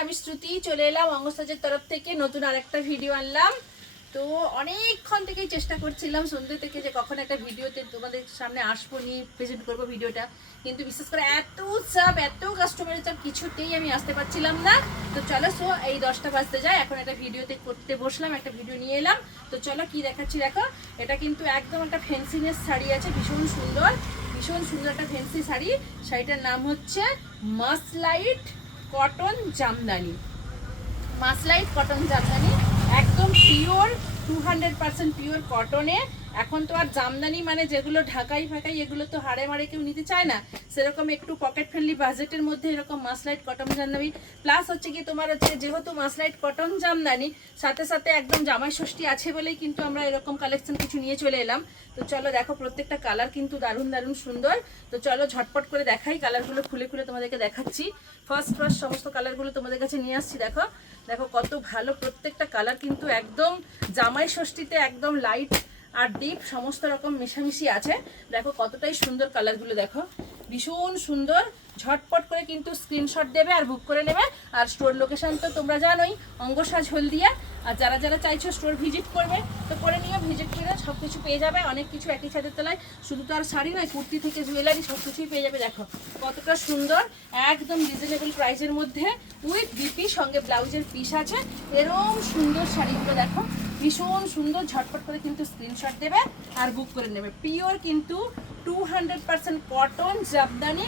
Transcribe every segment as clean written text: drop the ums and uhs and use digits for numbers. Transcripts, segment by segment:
আমি শ্রুতি চলে এলাম অঙ্গসাজের তরফ থেকে নতুন আরেকটা ভিডিও আনলাম। তো অনেকক্ষণ থেকেই চেষ্টা করছিলাম সন্ধ্যে থেকে যে কখন একটা ভিডিওতে তোমাদের সামনে আসবো, নিয়ে প্রেজেন্ট করবো ভিডিওটা, কিন্তু বিশেষ করে এত কাস্টমারের চাপ কিছুতেই আমি আসতে পারছিলাম না। তো চলো এই 10টা বাজতে যায়, এখন একটা ভিডিওতে করতে বসলাম, একটা ভিডিও নিয়ে এলাম। তো চলো কি দেখাচ্ছি দেখো। এটা কিন্তু একদম একটা ফ্যান্সিনেস শাড়ি আছে, ভীষণ সুন্দর একটা ফ্যান্সি শাড়ি। শাড়িটার নাম হচ্ছে মাসলাইট কটন জামদানি। মাসলাইট কটন জামদানি একদম পিওর 200% পিওর কটনে। এখন তো আর জামদানি মানে যেগুলো ঢাকাই ফাঁকাই এগুলো তো হাড়ে মারে কেউ নিতে চায় না, সেরকম একটু পকেট ফ্রেন্ডলি বাজেটের মধ্যে এরকম মাসলাইট কটন জামদানি প্লাস হচ্ছে কি তোমার হচ্ছে যেহেতু মাসলাইট কটন জামদানি সাথে সাথে একদম জামাই ষষ্ঠী আছে বলেই কিন্তু আমরা এরকম কালেকশন কিছু নিয়ে চলে এলাম। তো চলো দেখো প্রত্যেকটা কালার কিন্তু দারুণ সুন্দর। তো চলো ঝটপট করে দেখাই, কালারগুলো খুলে তোমাদেরকে দেখাচ্ছি। ফার্স্ট সমস্ত কালারগুলো তোমাদের কাছে নিয়ে আসছি। দেখো দেখো কত ভালো প্রত্যেকটা কালার, কিন্তু একদম জামাই ষষ্ঠীতে একদম লাইট আর ডিপ সমস্ত রকম মিশামিশি আছে। দেখো কতটাই সুন্দর কালারগুলো, দেখো ভীষণ সুন্দর। ঝটপট করে কিন্তু স্ক্রিনশট দেবে আর বুক করে নেবে। আর স্টোর লোকেশন তো তোমরা জানোই, অঙ্গসাজ হলদিয়া। আর যারা যারা চাইছো স্টোর ভিজিট করবে তো করে নিয়ে ভিজিট করে সব কিছু পেয়ে যাবে, অনেক কিছু একই ছাদের তলায়। শুধু তো আর শাড়ি নয়, কুর্তি থেকে জুয়েলারি সব কিছুই পেয়ে যাবে। দেখো কতটা সুন্দর, একদম রিজনেবল প্রাইসের মধ্যে উইথ বিপি, সঙ্গে ব্লাউজের পিস আছে। এরকম সুন্দর শাড়িগুলো দেখো ভীষণ সুন্দর। ঝটপট করে কিন্তু স্ক্রিনশট দেবে আর বুক করে নেবে। পিওর কিন্তু 200% কটন জামদানি,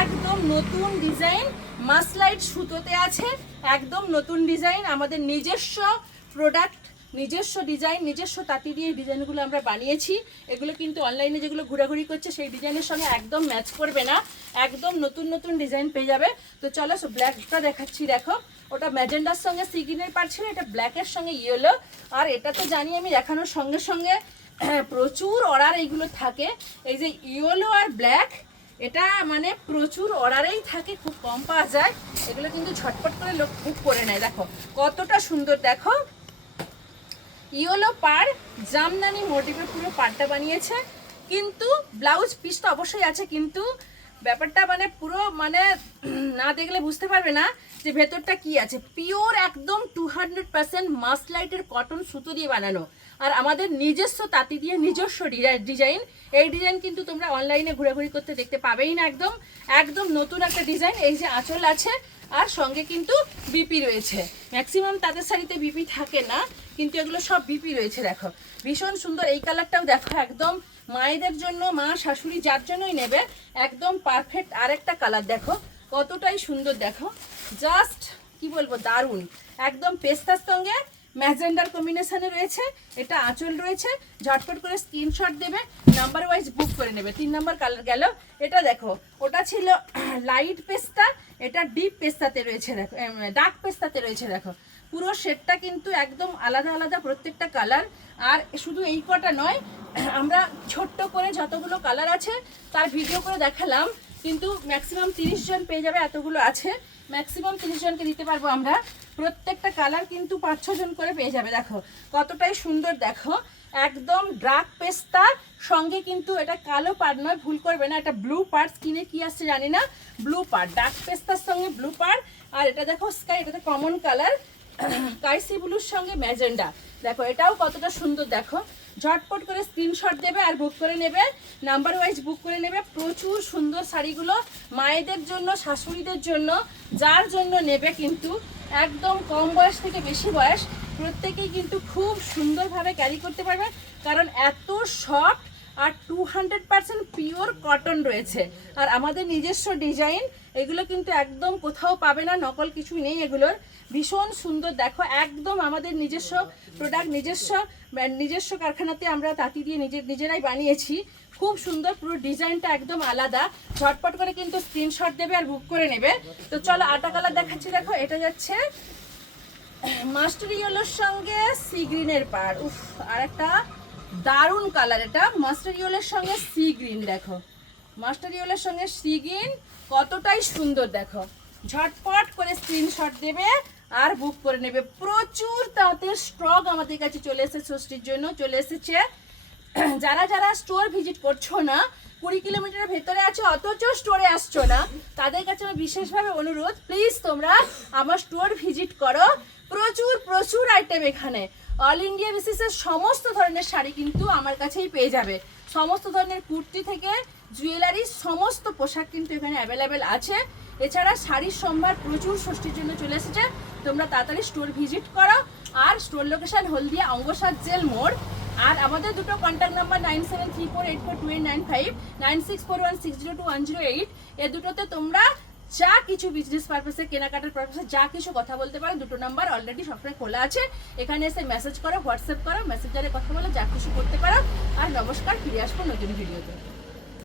একদম নতুন ডিজাইন, মাসলাইট সুতোতে আছে, একদম নতুন ডিজাইন। আমাদের নিজস্ব প্রোডাক্ট, নিজস্ব ডিজাইন, নিজস্ব তাঁতি দিয়ে ডিজাইনগুলো আমরা বানিয়েছি। এগুলো কিন্তু অনলাইনে যেগুলো ঘোরাঘুরি করছে সেই ডিজাইনের সঙ্গে একদম ম্যাচ করবে না, একদম নতুন ডিজাইন পেয়ে যাবে। তো চলো ব্ল্যাকটা দেখাচ্ছি। দেখো ওটা ম্যাজেন্ডার সঙ্গে সি গ্রিনের পার ছিল, এটা ব্ল্যাকের সঙ্গে ইয়েলো। আর এটা তো জানি আমি দেখানোর সঙ্গে সঙ্গে প্রচুর অর্ডার এইগুলো থাকে। এই যে ইয়েলো আর ব্ল্যাক, এটা মানে প্রচুর অর্ডারেই থাকে, খুব কম পাওয়া যায়। এগুলো কিন্তু ঝটপট করে লোক বুক করে নেয়। দেখো কতটা সুন্দর, দেখো ইয়েলো পার জামদানি মোটিভে পুরো পাড়টা বানিয়েছে, কিন্তু ব্লাউজ পিস তো অবশ্যই আছে, কিন্তু ব্যাপারটা মানে পুরো মানে না দেখলে বুঝতে পারবে না যে ভেতরটা কি আছে। পিওর একদম 200% মাসলাইটের কটন সুতো দিয়ে বানানো, আর আমাদের নিজস্ব তাঁতি দিয়ে নিজস্ব ডিজাইন। এই ডিজাইন কিন্তু তোমরা অনলাইনে ঘোরাঘুরি করতে দেখতে পাবেই না, একদম নতুন একটা ডিজাইন। এই যে আঁচল আছে আর সঙ্গে কিন্তু বিপি রয়েছে। ম্যাক্সিমাম তাদের শাড়িতে বিপি থাকে না, কিন্তু এগুলো সব বিপি রয়েছে। দেখো ভীষণ সুন্দর। এই কালারটাও দেখো একদম মায়েদের জন্য, মা শাশুড়ি যার জন্যই নেবে একদম পারফেক্ট আরেকটা কালার। দেখো কতটাই সুন্দর, দেখো জাস্ট কি বলবো দারুণ। একদম পেস্তার সঙ্গে ম্যাজেন্ডার কম্বিনেশনে রয়েছে, এটা আঁচল রয়েছে। ঝটপট করে স্ক্রিনশট দেবে, নাম্বার ওয়াইজ বুক করে নেবে। 3 নাম্বার কালার গেল। এটা দেখো ওটা ছিল লাইট পেস্তা, এটা ডিপ পেস্তাতে রয়েছে, দেখো ডার্ক পেস্তাতে রয়েছে। দেখো পুরো সেটটা কিন্তু একদম আলাদা প্রত্যেকটা কালার। আর শুধু এই কটা নয়, আমরা ছোট্ট করে যতগুলো কালার আছে তার ভিডিও করে দেখালাম, কিন্তু ম্যাক্সিমাম 30 জন পেয়ে যাবে, এতগুলো আছে। ম্যাক্সিমাম 30 জনকে দিতে পারবো আমরা। প্রত্যেকটা কালার কিন্তু 5-6 জন করে পেয়ে যাবে। দেখো কতটাই সুন্দর, দেখো একদম ডার্ক পেস্তা সঙ্গে কিন্তু এটা কালো পাড় নয়, ভুল করবে না, এটা ব্লু পাড়। স্কিনে কি আসছে জানি না, ব্লু পাড়, ডার্ক পেস্তার সঙ্গে ব্লু পাড়। আর এটা দেখো স্কাই, এটাতে কমন কালার কাইসি ব্লুর সঙ্গে ম্যাজেন্ডা। দেখো এটাও কতটা সুন্দর। দেখো ঝটপট করে স্ক্রিনশট দেবে আর বুক করে নেবে, নাম্বার ওয়াইজ বুক করে নেবে। প্রচুর সুন্দর শাড়িগুলো মায়েদের জন্য, শাশুড়িদের জন্য, যার জন্য নেবে কিন্তু একদম কম বয়স থেকে বেশি বয়স প্রত্যেকেই কিন্তু খুব সুন্দরভাবে ক্যারি করতে পারবে, কারণ এত সফট আর 200% পিওর কটন রয়েছে। আর আমাদের নিজস্ব ডিজাইন, এগুলো কিন্তু একদম কোথাও পাবে না, নকল কিছু নেই এগুলোর। ভীষণ সুন্দর, দেখো একদম আমাদের নিজস্ব প্রোডাক্ট, নিজস্ব কারখানাতে আমরা তাঁতি দিয়ে নিজেরাই বানিয়েছি। খুব সুন্দর, পুরো ডিজাইনটা একদম আলাদা। ঝটপট করে কিন্তু স্ক্রিনশট দেবে আর বুক করে নেবে। তো চলো আটা কালার দেখাচ্ছি। দেখো এটা যাচ্ছে মাস্টার ইয়েলোর সঙ্গে সি গ্রিনের পাড়। উফ, আর একটা দারুণ কালার, এটা মাস্টার ইয়েলোর সঙ্গে সি গ্রিন। দেখো মাস্টার ইয়েলোর সঙ্গে সি গ্রিন কতটাই সুন্দর। দেখো ঝটপট করে স্ক্রিনশট দেবে আর বুক করে নেবে। প্রচুর তাঁতের স্টক আমাদের কাছে চলে এসেছে, ষষ্ঠীর জন্য চলে এসেছে। যারা যারা স্টোর ভিজিট করছো না, 20 কিলোমিটারের ভেতরে আছো অথচ স্টোরে আসছো না, তাদের কাছে আমার বিশেষভাবে অনুরোধ, প্লিজ তোমরা আমার স্টোর ভিজিট করো। প্রচুর প্রচুর আইটেম এখানে, অল ইন্ডিয়া বেসিসের সমস্ত ধরনের শাড়ি কিন্তু আমার কাছেই পেয়ে যাবে। সমস্ত ধরনের কুর্তি থেকে জুয়েলারি, সমস্ত পোশাক কিন্তু এখানে অ্যাভেলেবেল আছে। এছাড়া শাড়ির সম্ভার প্রচুর, ষষ্ঠীর জন্য চলে এসেছে। তোমরা তাড়াতাড়ি স্টোর ভিজিট করো। আর স্টোর লোকেশন হলদিয়া অঙ্গসার জেল মোড়। আর আমাদের দুটো কন্ট্যাক্ট নাম্বার 9734842895, 9641602108। এ দুটোতে তোমরা যা কিছু বিজনেস পারপাসে, কেনাকাটার পারপাসে যা কিছু কথা বলতে পারো, দুটো নাম্বার অলরেডি সবসময় খোলা আছে। এখানে এসে মেসেজ করো, হোয়াটসঅ্যাপ করো, মেসেঞ্জারে কথা বলো, যা কিছু করতে পারো। আর নমস্কার, ফিরে আসবো নতুন ভিডিওতে।